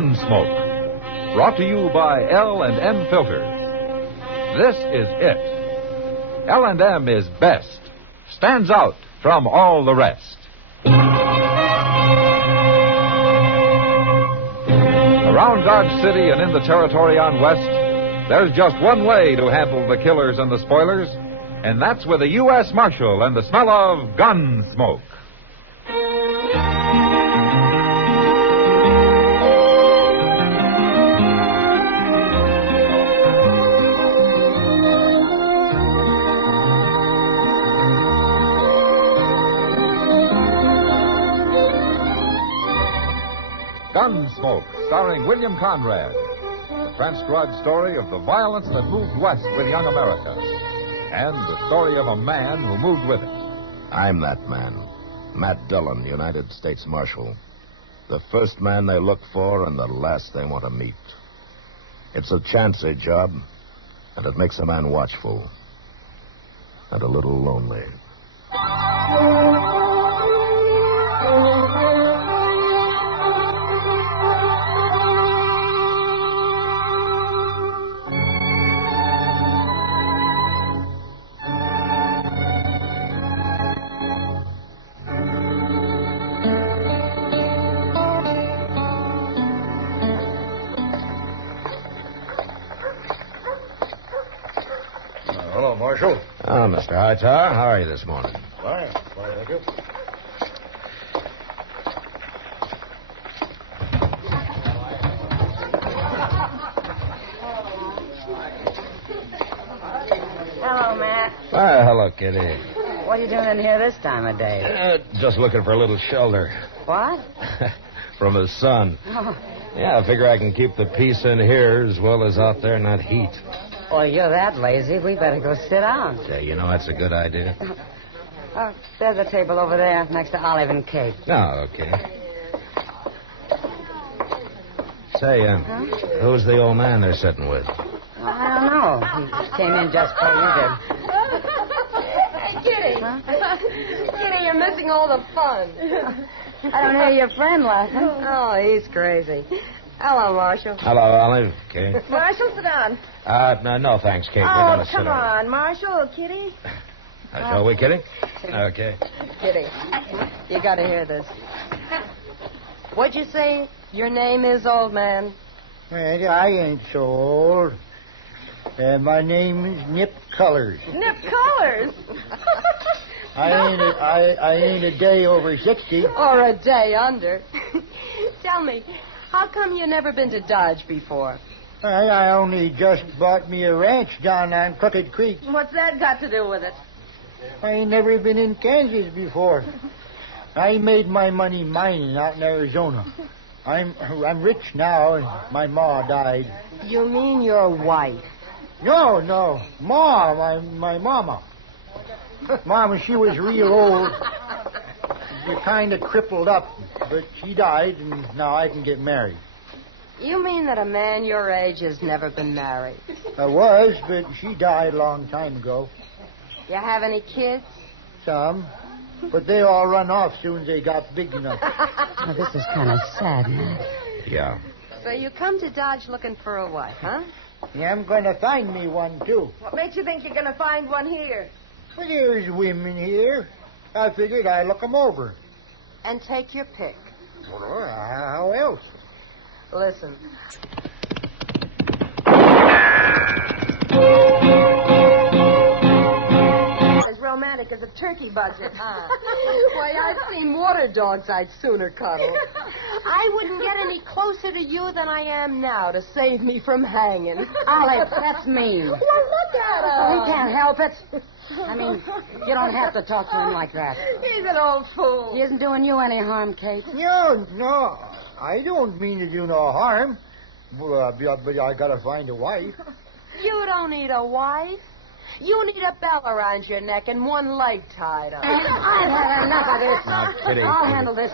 Gunsmoke, brought to you by L&M Filter. This is it. L&M is best, stands out from all the rest. Around Dodge City and in the territory on West, there's just one way to handle the killers and the spoilers, and that's with a U.S. Marshal and the smell of Gunsmoke. Gunsmoke, starring William Conrad. The transcribed story of the violence that moved west with young America. And the story of a man who moved with it. I'm that man. Matt Dillon, United States Marshal. The first man they look for and the last they want to meet. It's a chancy job, and it makes a man watchful. And a little lonely. Hello, Marshal. Oh, Mr. Hightower, how are you this morning? Fine, thank you. Hello, Matt. Ah, hello, Kitty. What are you doing in here this time of day? Just looking for a little shelter. What? From the sun. Oh, Yeah, I figure I can keep the peace in here as well as out there in that heat. well, you're that lazy. We better go sit down. Yeah, you know, that's a good idea. Oh, there's a table over there next to Olive and Kate. Oh, okay. Say, who's the old man they're sitting with? Well, I don't know. He came in just before you did. Hey, Kitty. Huh? Kitty, you're missing all the fun. I don't hear your friend laughing. Oh, he's crazy. Hello, Marshal. Hello, Olive. Kate. Marshal, sit down. No, thanks, Kate. We're Oh, going to sit come down. on, Marshal, Kitty. Shall we, Kitty? Okay. Kitty, you got to hear this. What'd you say your name is, old man? Well, I ain't so old. My name is Nip Colors. Nip Colors. I ain't a day over 60. Or a day under. Tell me, how come you never been to Dodge before? I only just bought me a ranch down on Crooked Creek. What's that got to do with it? I ain't never been in Kansas before. I made my money mining out in Arizona. I'm rich now, and my ma died. You mean your wife? No, Ma, my mama. Mama, she was real old. She kind of crippled up, but she died, and now I can get married. You mean that a man your age has never been married? I was, but she died a long time ago. You have any kids? Some, but they all run off soon as they got big enough. Oh, this is kind of sad, Matt. Yeah. So you come to Dodge looking for a wife, huh? Yeah, I'm going to find me one, too. What makes you think you're going to find one here? Well, there's women here. I figured I'd look 'em over. And take your pick. Well, how else? Listen. As romantic as a turkey budget, huh? Why, I've seen water dogs I'd sooner cuddle. I wouldn't get any closer to you than I am now to save me from hanging. Olive, that's mean. Well, look at him. He can't help it. I mean, you don't have to talk to him like that. He's an old fool. He isn't doing you any harm, Kate. No. I don't mean to do no harm. Well, but I got to find a wife. You don't need a wife. You need a bell around your neck and one leg tied up. I've had enough of this. Now, Kitty, I'll Kitty. handle this.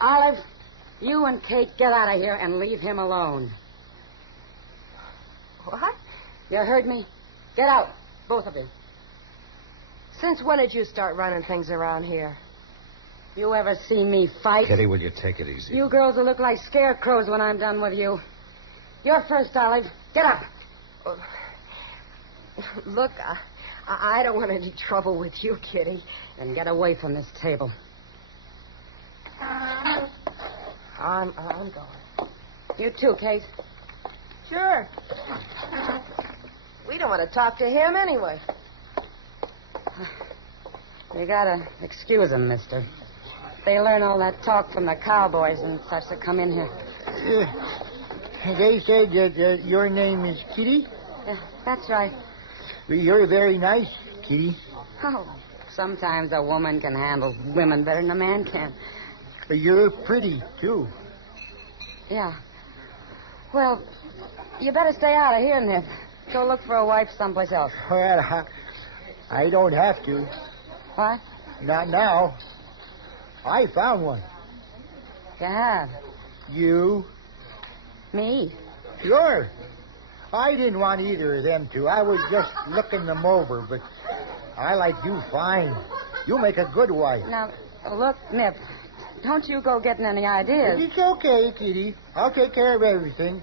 Olive, you and Kate get out of here and leave him alone. What? You heard me? Get out, both of you. Since when did you start running things around here? You ever see me fight? Kitty, will you take it easy? You girls will look like scarecrows when I'm done with you. You're first, Olive. Get up. Look, I don't want any trouble with you, Kitty. Then get away from this table. I'm going. You too, Kate. Sure. We don't want to talk to him anyway. You gotta excuse them, mister. They learn all that talk from the cowboys and such that come in here. They said that your name is Kitty? Yeah, that's right. You're very nice, Kitty. Oh, sometimes a woman can handle women better than a man can. You're pretty, too. Yeah. Well, you better stay out of here and go look for a wife someplace else. Well, I don't have to. What? Not now. I found one. You have? You? Me? Sure. I didn't want either of them to. I was just looking them over, but I like you fine. You make a good wife. Now, look, Nip, don't you go getting any ideas. It's okay, Kitty. I'll take care of everything.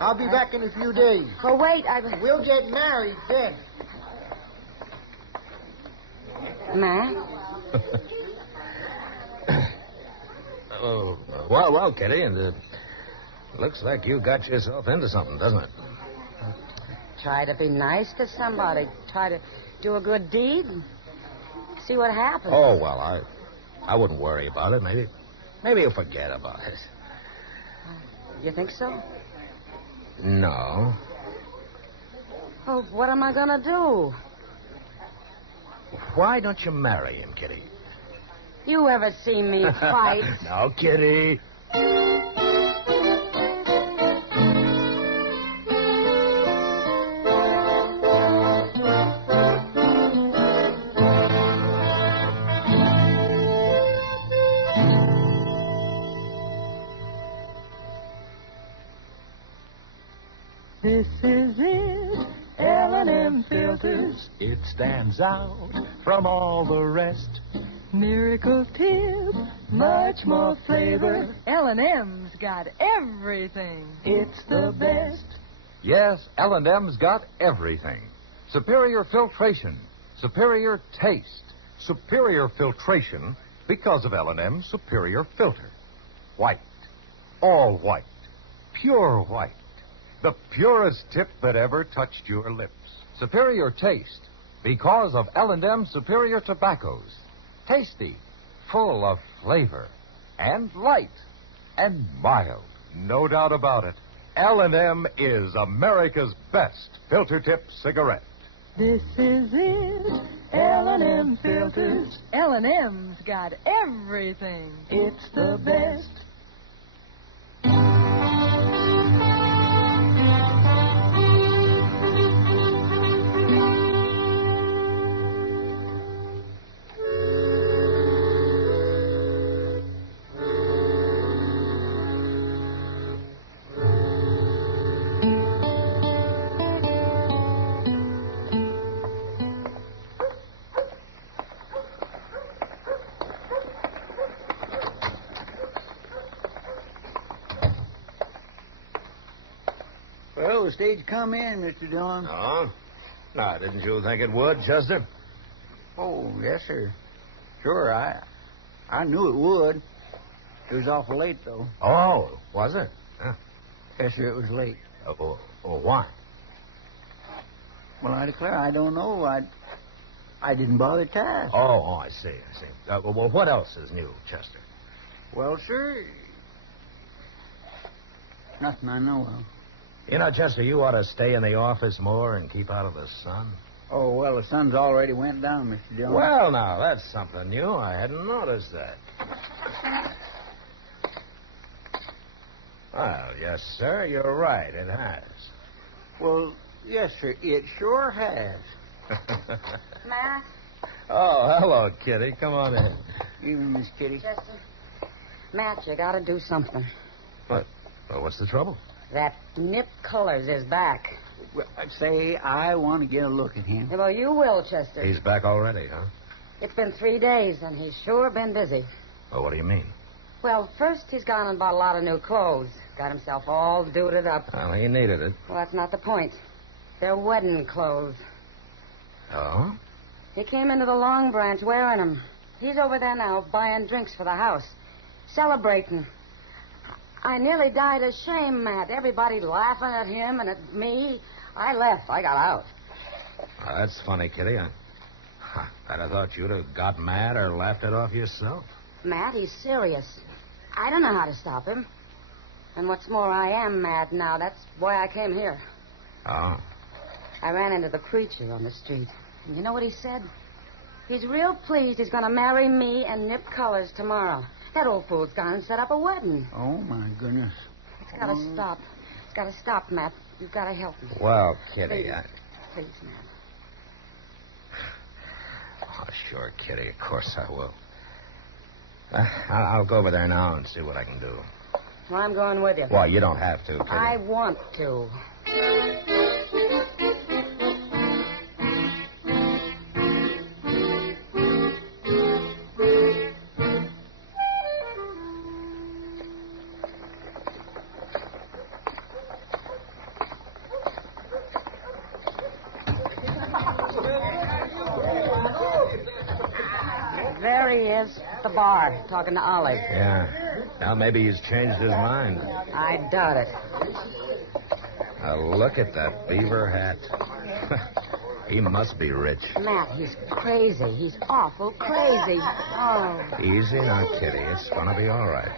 I'll be back in a few days. Oh, wait, We'll get married then. Matt? Oh, well, Kitty, and looks like you got yourself into something, doesn't it? Try to be nice to somebody. Try to do a good deed and see what happens. Oh, well, I wouldn't worry about it. Maybe you'll forget about it. You think so? No. Oh, what am I going to do? Why don't you marry him, Kitty? You ever seen me fight? No, Kitty. This is it, L&M filters. It stands out from all the rest. Miracle tip, much more flavor. L&M's got everything. It's the best. Yes, L&M's got everything. Superior filtration, superior taste. Superior filtration because of L&M's superior filter. White, all white, pure white. The purest tip that ever touched your lips. Superior taste because of L&M's superior tobaccos. Tasty, full of flavor, and light, and mild. No doubt about it. L&M is America's best filter tip cigarette. This is it, L&M filters. L&M's got everything. It's the best. Well, the stage come in, Mr. Dillon. Oh? Now, didn't you think it would, Chester? Oh, yes, sir. Sure, I knew it would. It was awful late, though. Oh, was it? Huh. Yes, sir, it was late. Why? Well, I declare, I don't know. I didn't bother to ask. Oh, I see. Well, what else is new, Chester? Well, sir, nothing I know of. You know, Chester, you ought to stay in the office more and keep out of the sun. Oh, well, the sun's already went down, Mr. Dillon. Well, now, that's something new. I hadn't noticed that. Well, yes, sir, you're right. It has. Well, yes, sir, it sure has. Matt? Oh, hello, Kitty. Come on in. Evening, Miss Kitty. Chester? Matt, you gotta do something. What? Well, what's the trouble? That Nip Colors is back. Well, I'd say I want to get a look at him. Well, you will, Chester. He's back already, huh? It's been 3 days, and he's sure been busy. Well, what do you mean? Well, first he's gone and bought a lot of new clothes. Got himself all duded up. Well, he needed it. Well, that's not the point. They're wedding clothes. Oh? He came into the Long Branch wearing them. He's over there now buying drinks for the house. Celebrating. I nearly died of shame, Matt. Everybody laughing at him and at me. I left. I got out. Oh, that's funny, Kitty. I'd have thought you'd have got mad or laughed it off yourself. Matt, he's serious. I don't know how to stop him. And what's more, I am mad now. That's why I came here. Oh? I ran into the preacher on the street. And you know what he said? He's real pleased he's going to marry me and Nip Colors tomorrow. That old fool's gone and set up a wedding. Oh, my goodness. It's got to stop. It's got to stop, Matt. You've got to help me. Well, Kitty, Please, Matt. Oh, sure, Kitty. Of course I will. I'll go over there now and see what I can do. Well, I'm going with you. Well, you don't have to, Kitty. I want to. There he is, at the bar, talking to Olive. Yeah. Now maybe he's changed his mind. I doubt it. Now, look at that beaver hat. He must be rich. Matt, he's crazy. He's awful crazy. Oh. Easy now, Kitty. It's going to be all right.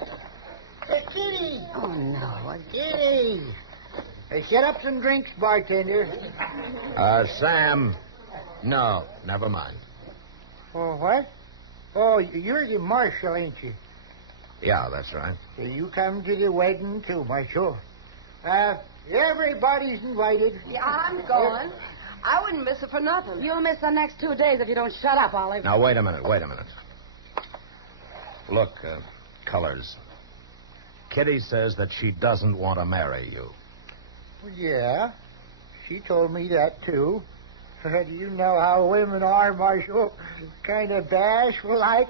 Hey, Kitty! Oh, no. Kitty! Hey, set up some drinks, bartender. Sam. No, never mind. Oh, what? Oh, you're the marshal, ain't you? Yeah, that's right. So you come to the wedding, too, Marshal. Everybody's invited. Yeah, I'm going. I wouldn't miss it for nothing. You'll miss the next 2 days if you don't shut up, Olive. Now, wait a minute. Look, Colors. Kitty says that she doesn't want to marry you. Yeah, she told me that, too. Do you know how women are, Marshal? Kind of bashful, like.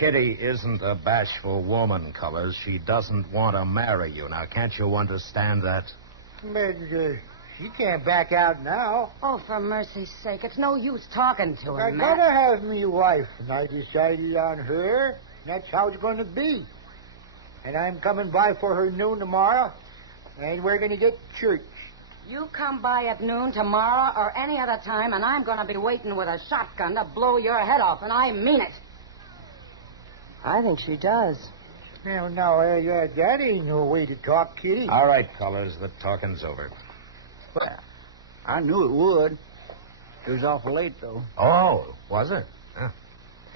Kitty isn't a bashful woman, Colors. She doesn't want to marry you. Now, can't you understand that? But she can't back out now. Oh, for mercy's sake, it's no use talking to her, I Matt. gotta have me wife, and I decided on her. That's how it's going to be. And I'm coming by for her noon tomorrow, and we're going to get church. You come by at noon tomorrow or any other time, and I'm going to be waiting with a shotgun to blow your head off, and I mean it. I think she does. Now, that ain't no way to talk, Kitty. All right, Colors, the talking's over. Well, I knew it would. It was awful late, though. Oh, was it?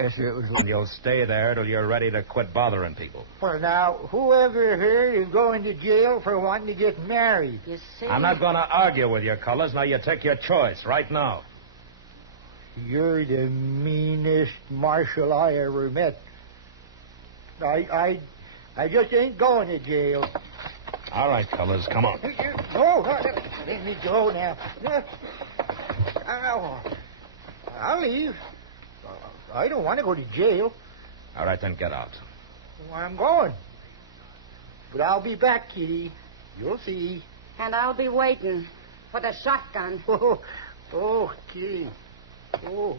Yes, sir, it was And you'll stay there till you're ready to quit bothering people. Well, now, whoever heard is going to jail for wanting to get married? You see? I'm not going to argue with you, Colors. Now, you take your choice right now. You're the meanest marshal I ever met. I just ain't going to jail. All right, Colors, come on. No, let me go now. No. I'll leave. I don't want to go to jail. All right, then get out. Well, I'm going. But I'll be back, Kitty. You'll see. And I'll be waiting for the shotgun. Oh, Kitty. Oh.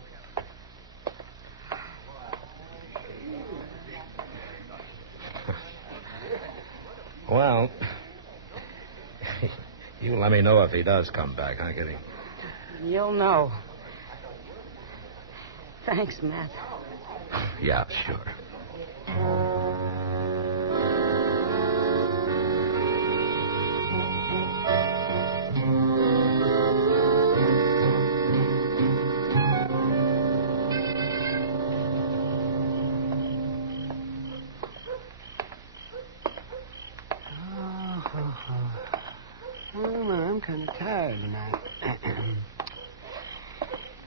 Well, you let me know if he does come back, huh, Kitty? You'll know. Thanks, Matt. Yeah, sure. Well, I'm kind of tired tonight.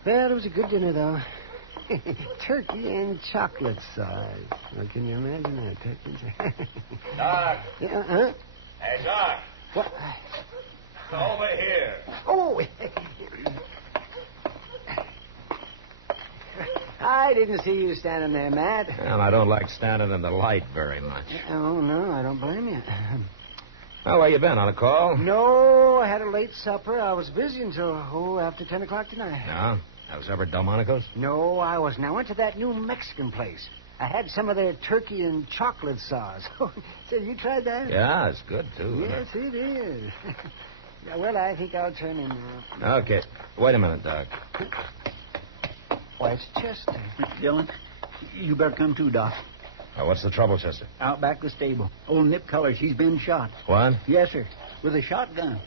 Well, it was a good dinner, though. Turkey and chocolate sauce. Now, can you imagine that? Turkey? Doc. Yeah, huh? Hey, Doc. What? Over here. Oh! I didn't see you standing there, Matt. And I don't like standing in the light very much. Oh, no, I don't blame you. Well, where you been? On a call? No, I had a late supper. I was busy until, after 10 o'clock tonight. No? That was ever Delmonico's? No, I wasn't. I went to that new Mexican place. I had some of their turkey and chocolate sauce. So you tried that? Yeah, it's good, too. Yes, it is. Yeah, well, I think I'll turn in now. Okay. Wait a minute, Doc. Why, it's Chester. Mr. Dillon, you better come too, Doc. What's the trouble, Chester? Out back the stable. Old Nip Color, she's been shot. What? Yes, sir. With a shotgun.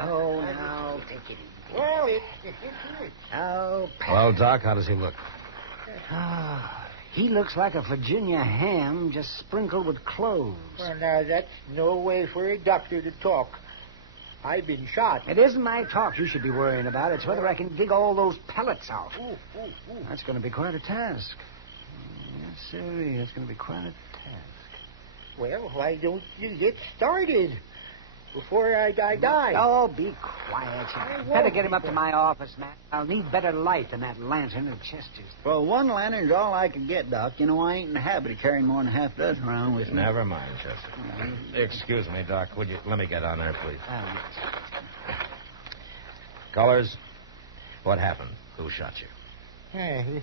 Oh, now, take it easy. Well, Oh, Well, Doc, how does he look? he looks like a Virginia ham just sprinkled with cloves. well, now, that's no way for a doctor to talk. I've been shot. It isn't my talk you should be worrying about. It's whether I can dig all those pellets out. That's going to be quite a task. Yes, sir. That's going to be quite a task. Well, why don't you get started before I die? Oh, be quiet. Better get him up to my office, Matt. I'll need better light than that lantern of Chester's. Well, one lantern's all I can get, Doc. You know, I ain't in the habit of carrying more than a half dozen around with me. Never mind, Chester. Excuse me, Doc. Would you let me get on there, please? Colors, what happened? Who shot you?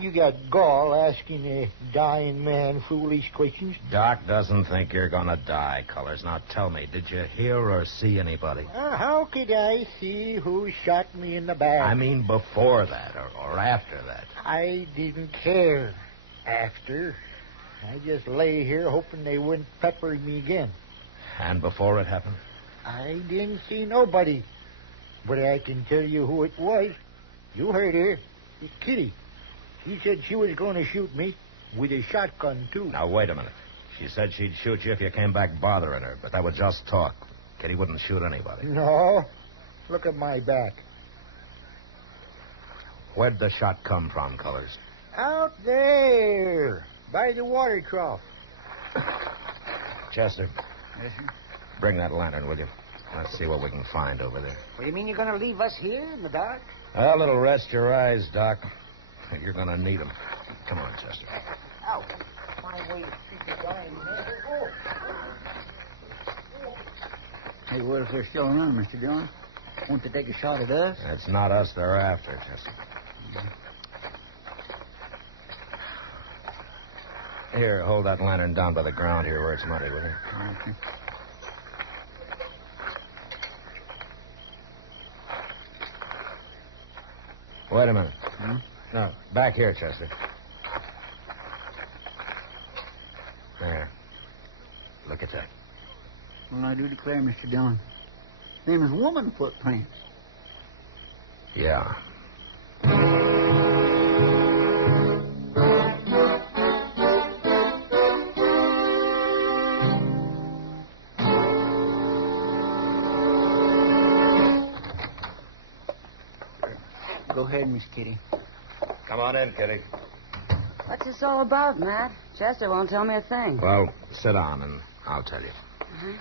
You got gall asking a dying man foolish questions. Doc doesn't think you're gonna die, Colors. Now tell me, did you hear or see anybody? How could I see who shot me in the back? I mean before that or after that. I didn't care after. I just lay here hoping they wouldn't pepper me again. And before it happened? I didn't see nobody. But I can tell you who it was. You heard her. It's Kitty. She said she was going to shoot me with a shotgun, too. Now, wait a minute. She said she'd shoot you if you came back bothering her, but that was just talk. Kitty wouldn't shoot anybody. No. Look at my back. Where'd the shot come from, Colors? Out there, by the water trough. Chester, Yes, sir. bring that lantern, will you? Let's see what we can find over there. What do you mean you're going to leave us here in the dark? A little rest your eyes, Doc. You're going to need them. Come on, Chester. Ow. My way to treat the dying man. Hey, what if they're still around, Mr. Dillon? Won't they take a shot at us? It's not us they're after, Chester. Here, hold that lantern down by the ground here where it's muddy, will you? Okay. Wait a minute. No, back here, Chester. There. Look at that. Well, I do declare, Mr. Dillon, them is woman footprints. Yeah. Go ahead, Miss Kitty. Come on in, Kitty. What's this all about, Matt? Chester won't tell me a thing. Well, sit down and I'll tell you.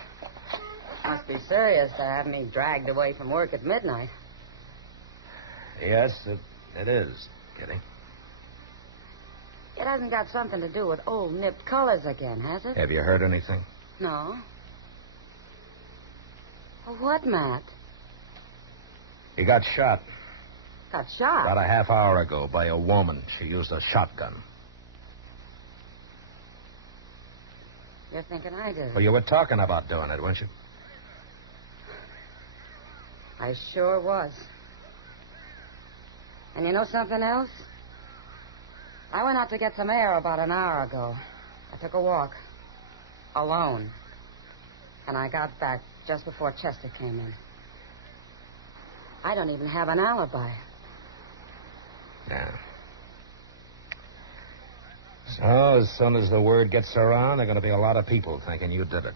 Must be serious to have me dragged away from work at midnight. Yes, it is, Kitty. It hasn't got something to do with old nipped colors again, has it? Have you heard anything? No. Well, what, Matt? He got shot Got shot? about a half hour ago by a woman. She used a shotgun. You're thinking I did. Well, you were talking about doing it, weren't you? I sure was. And you know something else? I went out to get some air about an hour ago. I took a walk. Alone. And I got back just before Chester came in. I don't even have an alibi. Yeah. So, as soon as the word gets around, there are going to be a lot of people thinking you did it.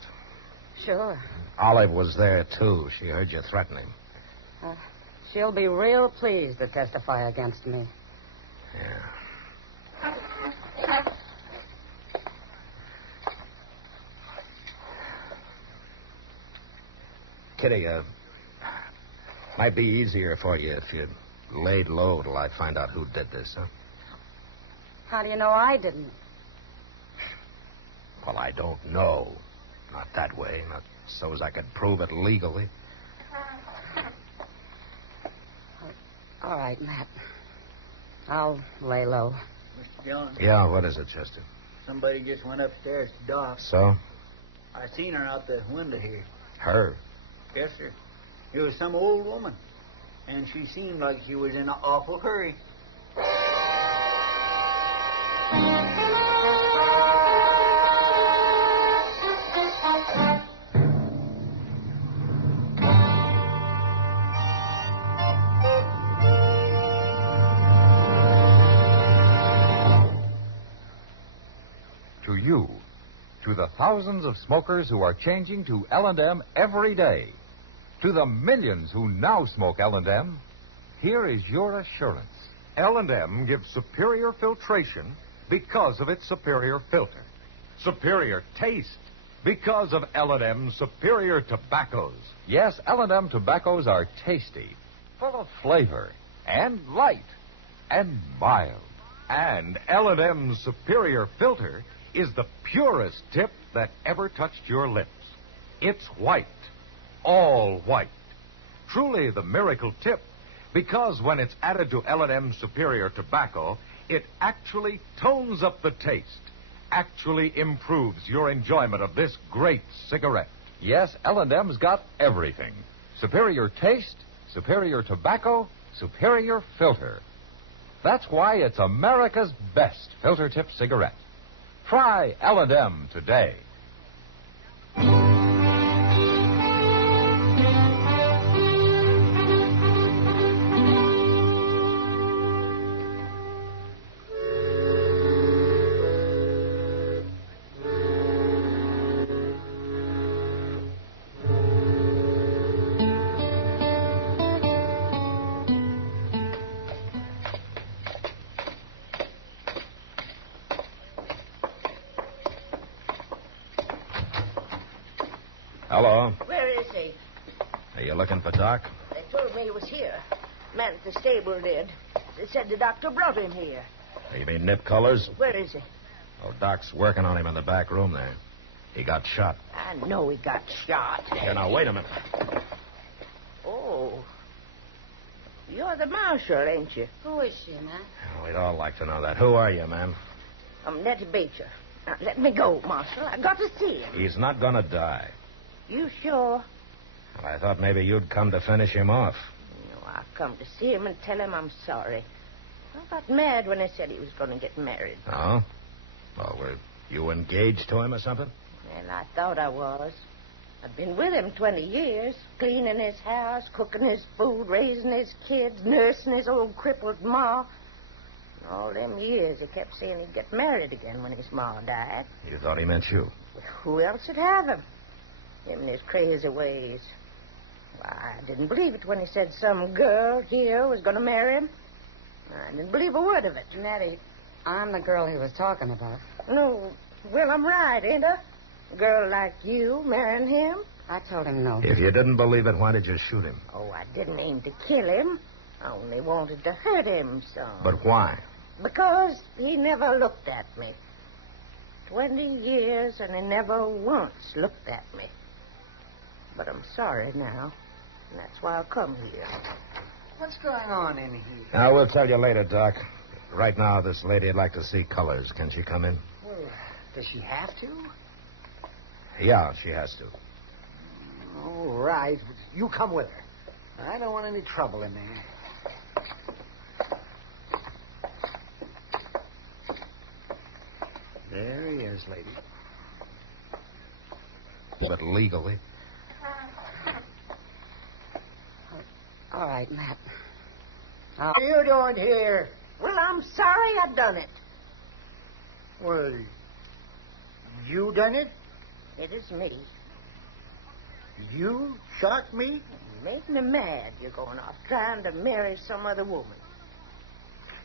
Sure. Olive was there, too. She heard you threatening. She'll be real pleased to testify against me. Yeah. Kitty, might be easier for you if you laid low till I find out who did this, huh? How do you know I didn't? Well, I don't know. Not that way. Not so as I could prove it legally. All right, Matt. I'll lay low. Mr. Dillon, Yeah, what is it, Chester? somebody just went upstairs to Doc. So? I seen her out the window here. Her? Yes, sir. It was some old woman. And she seemed like she was in an awful hurry. To you, to the thousands of smokers who are changing to L&M every day, to the millions who now smoke L&M, here is your assurance. L&M gives superior filtration because of its superior filter. Superior taste because of L&M superior tobaccos. Yes, L&M tobaccos are tasty, full of flavor, and light, and mild. And L&M's superior filter is the purest tip that ever touched your lips. It's white, all white. Truly the miracle tip, because when it's added to L&M's superior tobacco, it actually tones up the taste, actually improves your enjoyment of this great cigarette. Yes, L&M's got everything. Superior taste, superior tobacco, superior filter. That's why it's America's best filter tip cigarette. Try L&M today. Hello. Where is he? Are you looking for Doc? They told me he was here. Man at the stable did. They said the doctor brought him here. You mean Nip Colors? Where is he? Oh, Doc's working on him in the back room there. He got shot. I know he got shot. Here, now, wait a minute. Oh. You're the marshal, ain't you? Who is she, Matt? Oh, we'd all like to know that. Who are you, man? I'm Nettie Beecher. Now, let me go, Marshal. I got to see him. He's not gonna die. You sure? Well, I thought maybe you'd come to finish him off. No, I've come to see him and tell him I'm sorry. I got mad when they said he was going to get married. Oh? Well, were you engaged to him or something? Well, I thought I was. I'd been with him 20 years, cleaning his house, cooking his food, raising his kids, nursing his old crippled ma. And all them years he kept saying he'd get married again when his ma died. You thought he meant you. Who else would have him? Him and his crazy ways. Why, I didn't believe it when he said some girl here was going to marry him. I didn't believe a word of it. Nettie, I'm the girl he was talking about. No, well, I'm right, ain't I? A girl like you marrying him? I told him no. If you didn't believe it, why did you shoot him? Oh, I didn't aim to kill him. I only wanted to hurt him some. But why? Because he never looked at me. 20 years and he never once looked at me. But I'm sorry now. And that's why I come here. What's going on in here? Now, we'll tell you later, Doc. Right now, this lady'd like to see Colors. Can she come in? Well, does she have to? Yeah, she has to. All right. You come with her. I don't want any trouble in there. There he is, lady. But legally. All right, Matt. What are you doing here? Well, I'm sorry I done it. Well, you done it? It is me. You shot me? You made me mad. You're going off trying to marry some other woman.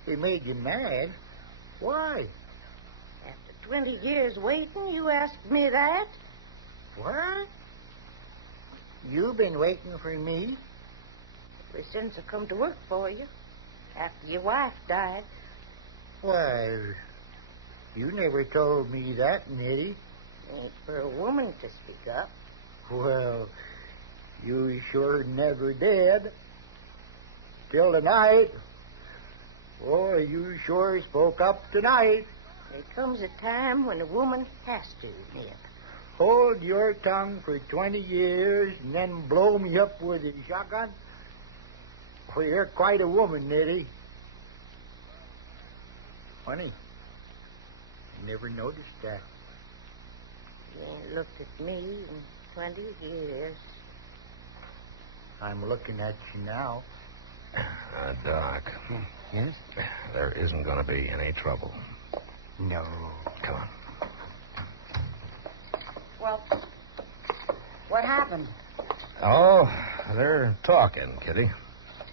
It made you mad. Why? After 20 years waiting, you asked me that? What? You been waiting for me? Ever since I come to work for you, after your wife died. Why, you never told me that, Nettie. Ain't for a woman to speak up. Well, you sure never did. Till tonight. Oh, you sure spoke up tonight. There comes a time when a woman has to, Nip. Hold your tongue for 20 years and then blow me up with a shotgun? Well, you're quite a woman, Nettie. Funny. I never noticed that. You ain't looked at me in 20 years. I'm looking at you now. Doc. Yes? There isn't going to be any trouble. No. Come on. Well, what happened? Oh, they're talking, Kitty.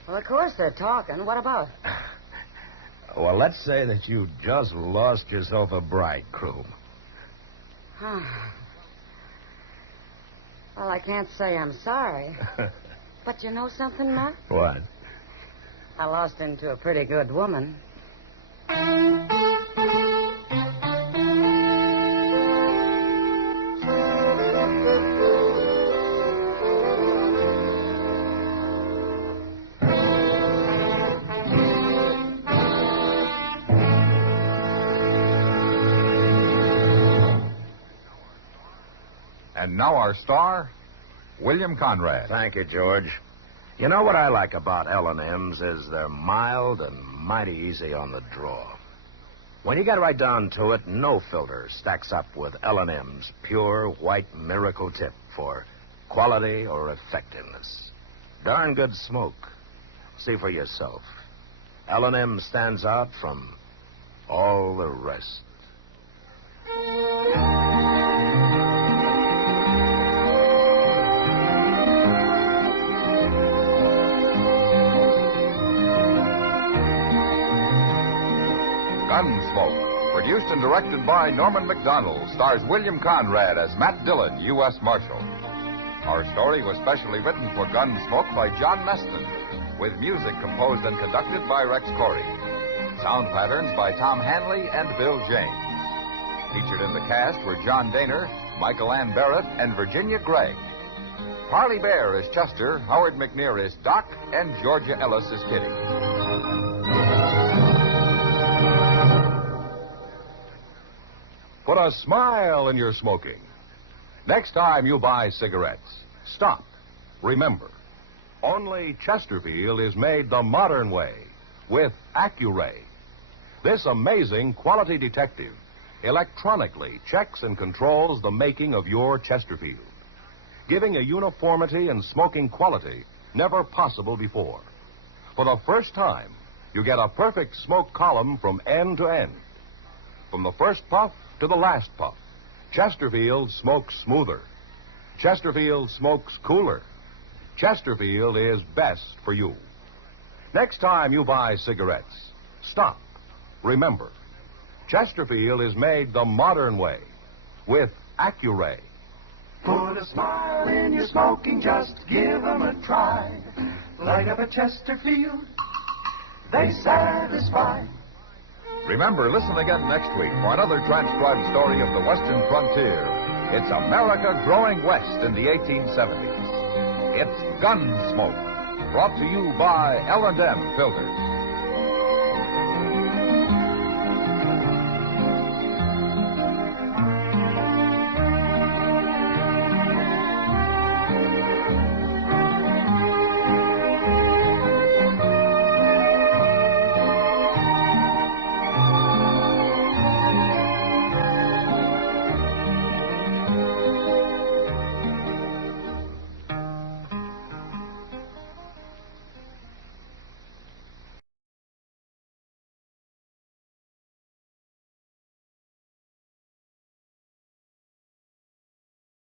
Well, of course they're talking. What about? Well, let's say that you just lost yourself a bridegroom. Well, I can't say I'm sorry. But you know something, Matt? What? I lost into a pretty good woman. And now our star, William Conrad. Thank you, George. You know what I like about L&M's is they're mild and mighty easy on the draw. When you get right down to it, no filter stacks up with L&M's pure white miracle tip for quality or effectiveness. Darn good smoke. See for yourself. L&M stands out from all the rest. Gunsmoke, produced and directed by Norman Macdonnell, stars William Conrad as Matt Dillon, U.S. Marshal. Our story was specially written for Gunsmoke by John Meston, with music composed and conducted by Rex Corey. Sound patterns by Tom Hanley and Bill James. Featured in the cast were John Daner, Michael Ann Barrett, and Virginia Gregg. Harley Bear is Chester, Howard McNear is Doc, and Georgia Ellis is Kitty. Put a smile in your smoking. Next time you buy cigarettes, stop. Remember, only Chesterfield is made the modern way with Accuray. This amazing quality detective electronically checks and controls the making of your Chesterfield, giving a uniformity in smoking quality never possible before. For the first time, you get a perfect smoke column from end to end. From the first puff to the last puff, Chesterfield smokes smoother. Chesterfield smokes cooler. Chesterfield is best for you. Next time you buy cigarettes, stop. Remember, Chesterfield is made the modern way with Accuray. Put a smile in your smoking, just give 'em a try. Light up a Chesterfield, they satisfy. Remember, listen again next week for another transcribed story of the Western frontier. It's America growing west in the 1870s. It's Gunsmoke, brought to you by L&M Filters.